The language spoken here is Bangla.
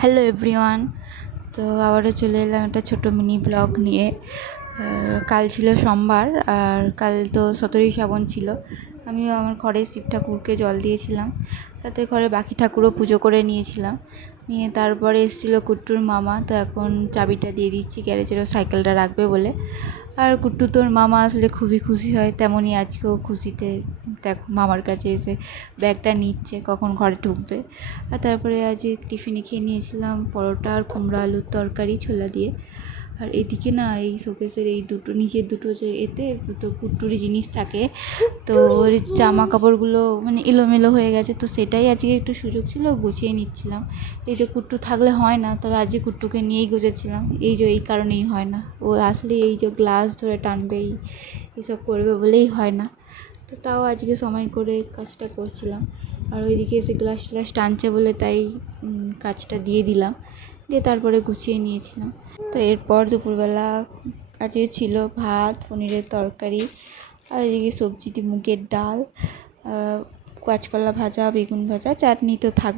Hello everyone. তো আবারও চলে এলাম একটা ছোটো মিনি ব্লগ নিয়ে। কাল ছিল সোমবার, আর কাল তো 17ই শ্রাবণ ছিল। আমিও আমার ঘরে শিব ঠাকুরকে জল দিয়েছিলাম, সাথে ঘরে বাকি ঠাকুরও পুজো করে নিয়েছিলাম। নিয়ে তারপরে এসেছিলো কুট্টুর মামা, তো এখন চাবিটা দিয়ে দিচ্ছি গ্যারেজেরও সাইকেলটা রাখবে বলে। আর কুট্টু তোর মামা আসলে খুবই খুশি হয়, তেমনই আজকেও খুশিতে দেখো মামার কাছে এসে ব্যাগটা নিচ্ছে কখন ঘরে ঢুকবে। আর তারপরে আজ টিফিনে খেয়ে নিয়েছিলাম পরোটা আর কুমড়ো আলুর তরকারি ছোলা দিয়ে। আর এদিকে না এই শোকেসের এই দুটো নিচের দুটো যে এতে তো কুট্টুরি জিনিস থাকে, তো ওর জামা কাপড়গুলো মানে এলোমেলো হয়ে গেছে, তো সেটাই আজকে একটু সুযোগ ছিল গুছিয়ে নিচ্ছিলাম। এই যে কুট্টু থাকলে হয় না, তবে আজকে কুট্টুকে নিয়েই গুছেছিলাম। এই কারণেই হয় না, ও আসলে এই যে গ্লাস ধরে টানবেই, এসব করবে বলেই হয় না। তো তাও আজকে সময় করে কাজটা করছিলাম। আর ওইদিকে এসে গ্লাস ট্লাস টানছে বলে তাই কাজটা দিয়ে দিলাম, দিয়ে তারপরে গুছিয়ে নিয়েছিলাম। তো এরপর দুপুরবেলা আজকে ছিল ভাত, পনিরের তরকারি, আর এদিকে সবজিটি মুগের ডাল, কাঁচকলা ভাজা, বেগুন ভাজা, চাটনি তো থাকবে।